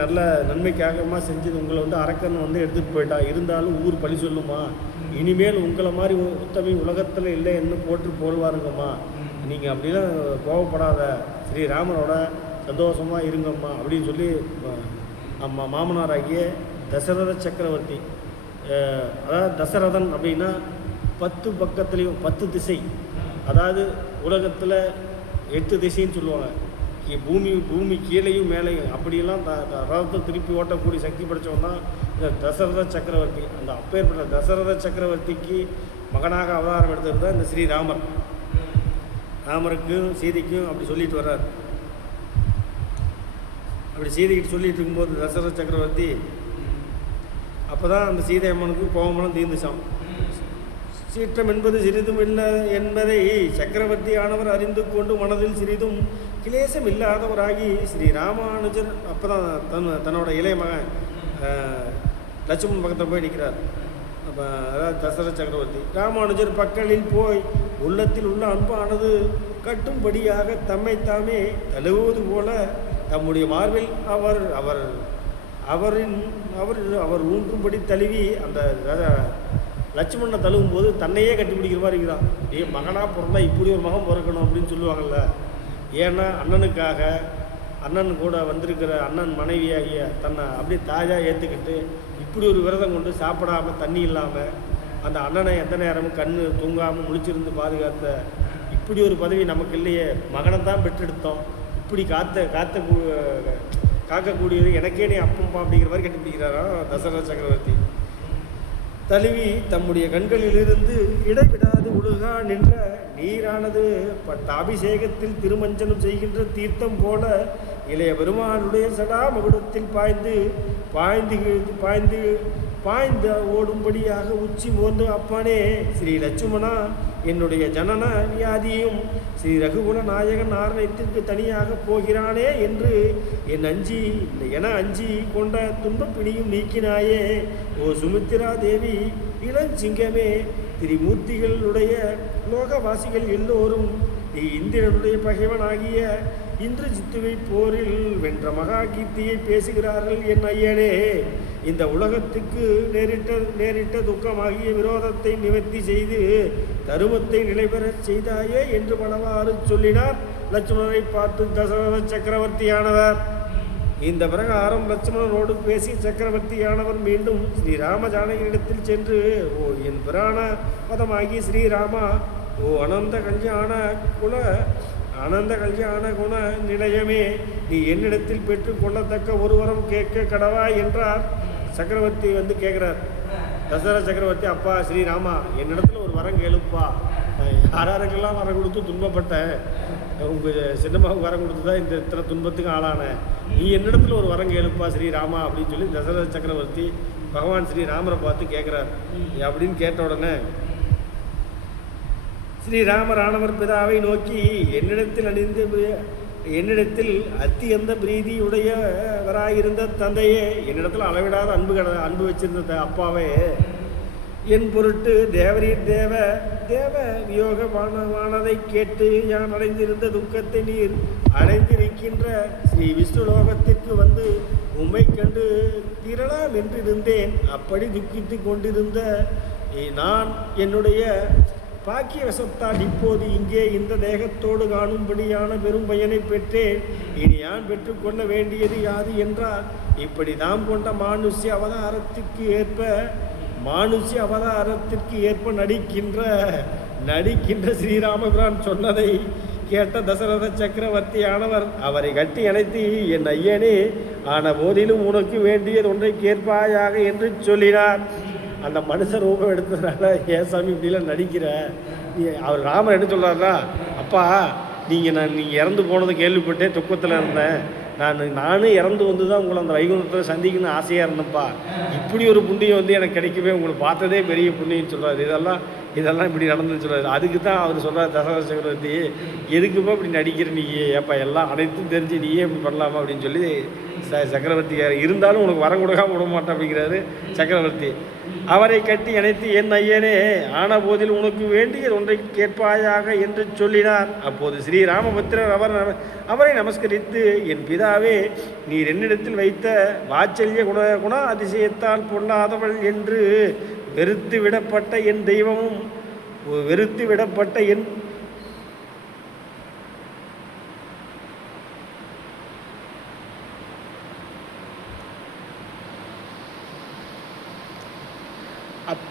நல்ல நன்மைக்காகமா செஞ்சது உங்களை அரக்கன் எடுத்துகிட்டு போயிட்டா, இருந்தாலும் ஊர் பழி சொல்லுமா, இனிமேல் உங்களை மாதிரி உத்தமி உலகத்தில் இல்லை என்ன போட்டு போடுவாருங்கம்மா, நீங்கள் அப்படிலாம் கோவப்படாத, ஸ்ரீராமனோட சந்தோஷமாக இருங்கம்மா அப்படின்னு சொல்லி மாமனாராகிய தசரத சக்கரவர்த்தி, அதாவது தசரதன் அப்படின்னா 10 பக்கத்துலேயும் 10 திசை, அதாவது உலகத்தில் 8 திசைன்னு சொல்லுவாங்க, பூமி கீழேயும் மேலேயும் அப்படியெல்லாம் ரதத்தை திருப்பி ஓட்டக்கூடிய சக்தி படைத்தவன் தான் இந்த தசரத சக்கரவர்த்தி. அந்த அப்பேற்பட்ட தசரத சக்கரவர்த்திக்கு மகனாக அவதாரம் எடுத்தது தான் இந்த ஸ்ரீராமர். ராமருக்கும் சீதைக்கும் அப்படி சொல்லிட்டு வர்றார். அப்படி சீதைக்கிட்டு சொல்லிட்டு இருக்கும்போது தசரத சக்கரவர்த்தி அப்போ தான் அந்த சீதை அம்மனுக்கு கோபமெல்லாம் தீர்ந்துச்சான். சீற்றம் என்பது சிறிதும் இல்லை என்பதை சக்கரவர்த்தி ஆனவர் அறிந்து கொண்டு மனதில் சிறிதும் கிளேசம் இல்லாதவராகி ஸ்ரீ ராமானுஜர் அப்போ தான் தன்னோட இளைய மகன் லட்சுமணன் பக்கத்தில் போய் நிற்கிறார். அப்போ அதாவது தசரத சக்கரவர்த்தி ராமானுஜர் பக்கலில் போய் உள்ளத்தில் உள்ள அன்பானது கட்டும்படியாக தம்மை தாமே தழுவுவது போல தம்முடைய மார்பில் அவர் அவர் அவரின் அவர் அவர் ஊன்றும்படி தழுவி அந்த லட்சுமணனை தழுவும் போது தன்னையே கட்டிப்பிடிக்கிற மாதிரி இருக்கிறான். மகனாக பிறந்தா இப்படி ஒரு மகன் பிறக்கணும் அப்படின்னு சொல்லுவாங்கள்ல. ஏன்னா அண்ணனுக்காக அண்ணன் கூட வந்திருக்கிற அண்ணன் மனைவியாகிய தன்னை அப்படியே தாயாக ஏற்றுக்கிட்டு இப்படி ஒரு விரதம் கொண்டு சாப்பிடாமல் தண்ணி இல்லாமல் அந்த அண்ணனை எந்த நேரமும் கண் தூங்காமல் முழிச்சிருந்து பாதுகாத்த இப்படி ஒரு பதவி நமக்கு இல்லையே, மகனை தான் பெற்றெடுத்தோம், இப்படி காக்கக்கூடியது எனக்கே நீ அப்பம்பா அப்படிங்கிற மாதிரி கட்டிப்பிடிக்கிறாராம் தசரத சக்கரவர்த்தி. தழுவி தம்முடைய கண்களிலிருந்து இடைவிடாது உழுகா நின்ற நீரானது பட்டாபிஷேகத்தில் திருமஞ்சனம் செய்கின்ற தீர்த்தம் போல இளைய பெருமானுடைய சடாமகுடத்தில் பாய்ந்து பாய்ந்து பாய்ந்து பாய்ந்து ஓடும்படியாக உச்சி மோந்து, அப்பானே ஸ்ரீ லட்சுமணா, என்னுடைய ஜனன வியாதியும் ஸ்ரீ ரகுகுல நாயகன் ஆரணயத்திற்கு தனியாக போகிறானே என்று என அஞ்சி கொண்ட துன்பப்பிணியும் நீக்கினாயே. ஓ சுமித்திரா தேவி, இளஞ்சிங்கமே, திரிமூர்த்திகளுடைய லோகவாசிகள் எல்லோரும் நீ இந்திரனுடைய பகைவனாகிய இந்திரஜித்துவை போரில் வென்ற மகா கீர்த்தியை பேசுகிறார்கள். என் ஐயனே, இந்த உலகத்துக்கு நேரிட்ட துக்கமாகிய விரோதத்தை நிவர்த்தி செய்து தருமத்தை நிலைபெறச் செய்தாயே என்று பலவாறு சொல்லினார். லட்சுமணனை பார்த்து தசரத சக்கரவர்த்தியானவர் இந்த பிரகாரம் லட்சுமணனோடு பேசி சக்கரவர்த்தியானவர் மீண்டும் ஸ்ரீராம ஜானகியிடத்தில் சென்று, ஓ என் பிராண பதமாகி ஸ்ரீராமா, ஓ அனந்த கல்யாண குண நிலையமே, நீ என்னிடத்தில் பெற்று கொள்ளத்தக்க ஒரு வரம் கேட்க கடவா என்றார். சக்கரவர்த்தி கேட்குறார். தசரத சக்கரவர்த்தி, அப்பா ஸ்ரீராமா, என்னிடத்துல ஒரு வரம் கேளுப்பா, யாராருக்கெல்லாம் வரம் கொடுத்து துன்பப்பட்டேன், உங்கள் சின்னமாவுக்கு வரம் கொடுத்து தான் இந்த இத்தனை துன்பத்துக்கு ஆளானேன், நீ என்னிடத்துல ஒரு வரம் கேளுப்பா ஸ்ரீராமா அப்படின்னு சொல்லி தசரத சக்கரவர்த்தி பகவான் ஸ்ரீராமரை பார்த்து கேட்குறார். அப்படின்னு கேட்ட உடனே ஸ்ரீராமரானவர் பிதாவை நோக்கி, என்னிடத்தில் அத்தியந்த பிரீதி உடையவராயிருந்த தந்தையே, என்னிடத்தில் அளவிடாத அன்பு வச்சிருந்த அப்பாவே, என் பொருட்டு தேவரீர் தேவ வியோகமானதை கேட்டு யான் அடைந்திருந்த துக்கத்தை நீர் அடைந்திருக்கின்ற ஸ்ரீ விஷ்ணுலோகத்திற்கு உம்மை கண்டு திரளாம் என்றிருந்தேன். அப்படி துக்கித்து கொண்டிருந்த நான் என்னுடைய பாக்கிய வசத்தால் இப்போது இங்கே இந்த தேகத்தோடு காணும்படியான பெரும் பயனை பெற்றேன். இனி யான் பெற்றுக்கொள்ள வேண்டியது யாது என்றால், இப்படி தாம் கொண்ட மானுஷ்ய அவதாரத்திற்கு ஏற்ப நடிக்கின்ற ஸ்ரீராமபிரான் சொன்னதை கேட்ட தசரத சக்கரவர்த்தியானவர் அவரை கட்டி அணைத்து, என் ஐயனே, ஆன போதிலும் உனக்கு வேண்டியது ஒன்றை கேட்பாயாக என்று சொல்லினார். அந்த மனுஷ ரூபம் எடுத்ததுனால, ஏன் சாமி இப்படிலாம் நடிக்கிற, அவர் ராமர் என்ன சொல்கிறாருன்னா, அப்பா நீங்கள் இறந்து போனதை கேள்விப்பட்டேன், துக்கத்தில் இருந்தேன், நானும் இறந்து தான் உங்களை அந்த வைகுண்டத்தில் சந்திக்கணும்னு ஆசையாக இருந்தேன்ப்பா, இப்படி ஒரு புண்ணியம் எனக்கு கிடைக்கவே உங்களை பார்த்ததே பெரிய புண்ணியம்னு சொல்கிறார். இதெல்லாம் இதெல்லாம் இப்படி நடந்துன்னு சொல்கிறாரு. அதுக்கு தான் அவர் சொல்கிறார் தசரத சக்கரவர்த்தி, எதுக்குப்பா இப்படி நடிக்கிற நீ, ஏப்பா எல்லாம் அனைத்தும் தெரிஞ்சு நீயே இப்படி பண்ணலாமா அப்படின்னு சொல்லி சக்கரவர்த்தி இருந்தாலும் உனக்கு வரம் கொடுக்காம விட மாட்டேன் அப்படிங்கிறாரு சக்கரவர்த்தி. அவரை கட்டி அணைத்து, என் ஐயனே, ஆன போதில் உனக்கு வேண்டியது ஒன்றை கேட்பாயாக என்று சொல்லினார். அப்போது ஸ்ரீராமபுத்திரர் அவரை நமஸ்கரித்து, என் பிதாவே, நீர் என்னிடத்தில் வைத்த வாத்சல்ய குண அதிசயத்தால் பொல்லாதவள் என்று வெறுத்து விடப்பட்ட என் தெய்வமும் வெறுத்து விடப்பட்ட என் அப்